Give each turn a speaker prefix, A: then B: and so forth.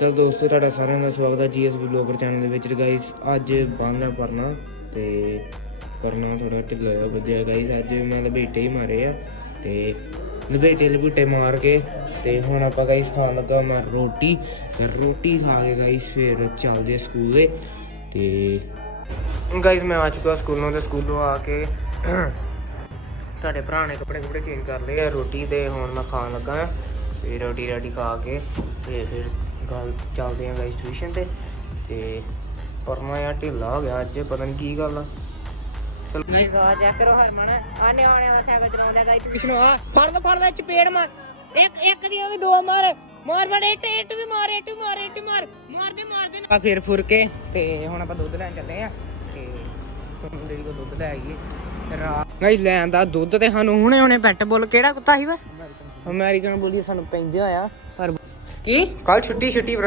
A: ਚਲ ਦੋਸਤੋ, ਤੁਹਾਡਾ ਸਾਰਿਆਂ ਦਾ ਸਵਾਗਤ ਹੈ ਜੀਐਸਬੀ ਬਲੌਗਰ ਚੈਨਲ ਦੇ ਵਿੱਚ। ਗਾਇਸ ਅੱਜ ਬੰਨ੍ਹਣਾ ਪਰਨਾ, ਤੇ ਪਰਨਾ ਥੋੜਾ ਢਿੱਲਾ ਹੋਇਆ ਵਧੀਆ ਗਾਇਸ ਅੱਜ ਮੈਂ ਲਪੇਟੇ ਹੀ ਮਾਰੇ ਆ, ਤੇ ਲਪੇਟੇ ਲਪੇਟੇ ਮਾਰ ਕੇ, ਤੇ ਹੁਣ ਆਪਾਂ ਗਾਇਸ ਖਾਣ ਲੱਗਾ ਮੈਂ ਰੋਟੀ। ਤੇ ਰੋਟੀ ਖਾ ਕੇ ਗਾਇਸ ਫਿਰ ਚੱਲਦੇ ਆ ਸਕੂਲ ਦੇ। ਤੇ ਗਾਇਸ ਮੈਂ ਆ ਚੁੱਕਾ ਸਕੂਲੋਂ ਤੇ ਸਕੂਲੋਂ ਆ ਕੇ ਤੁਹਾਡੇ ਭਰਾ ਨੇ ਕੱਪੜੇ ਕੁਪੜੇ ਚੇਂਜ ਕਰ ਲਏ ਆ ਰੋਟੀ, ਤੇ ਹੁਣ ਮੈਂ ਖਾਣ ਲੱਗਾ ਆ ਤੇ ਰੋਟੀ ਰਾਟੀ ਖਾ ਕੇ, ਤੇ ਫਿਰ ਗੱਲ ਚੱਲਦੇ ਆ ਗਾਇਸ ਟਿਊਸ਼ਨ ਤੇ ਤੇ ਪਰਮਾ ਯਾ ਢਿੱਲਾ ਹੋ ਗਿਆ ਅੱਜ ਪਤਾ ਨਹੀਂ ਕੀ ਗੱਲ ਆ। ਚਲ
B: ਗਾਇਸ ਆ ਚੈੱਕ ਕਰੋ ਹਰਮਨ। ਆਨੇ ਆਣੇ ਵਾਲਾ ਸਾਈਕਲ ਚਲਾਉਂਦਾ ਗਾਇਸ ਟਿਊਸ਼ਨ ਆ ਫੜ ਲੈ ਫੜ ਲੈ ਚਪੇੜ ਮਾਰ। ਇੱਕ ਇੱਕ ਦੀ ਵੀ ਦੋ ਮਾਰ। ਮਾਰ ਮਾਰ ਇੱਟ ਇੱਟ ਵੀ ਮਾਰ ਇੱਟ ਮਾਰ ਇੱਟ ਮਾਰ ਮਾਰ। ਦੇ ਮਾਰ ਦੇ ਆ ਫਿਰ ਫੁਰ ਕੇ ਤੇ ਹੁਣ ਆਪਾਂ ਦੁੱਧ ਲੈਣ ਚੱਲੇ ਆ। ਤੇ ਡੇਰੀ ਕੋ ਦੁੱਧ ਲੈ ਆਈਏ ਗਾਇਸ ਲੈ ਆਂਦਾ ਦੁੱਧ ਤੇ ਸਾਨੂੰ ਹੁਣੇ ਹੁਣੇ ਪੈਟ ਬੁੱਲ ਕਿਹੜਾ ਕੁੱਤਾ ਸੀ ਵਾ? ਅਮਰੀਕਨ ਬੁੱਲੀ ਸਾਨੂੰ ਪੈਂਦੇ ਹੋਇਆ ਪਰ ਕੀ? ਕੱਲ ਛੁੱਟੀ ਛੁੱਟੀ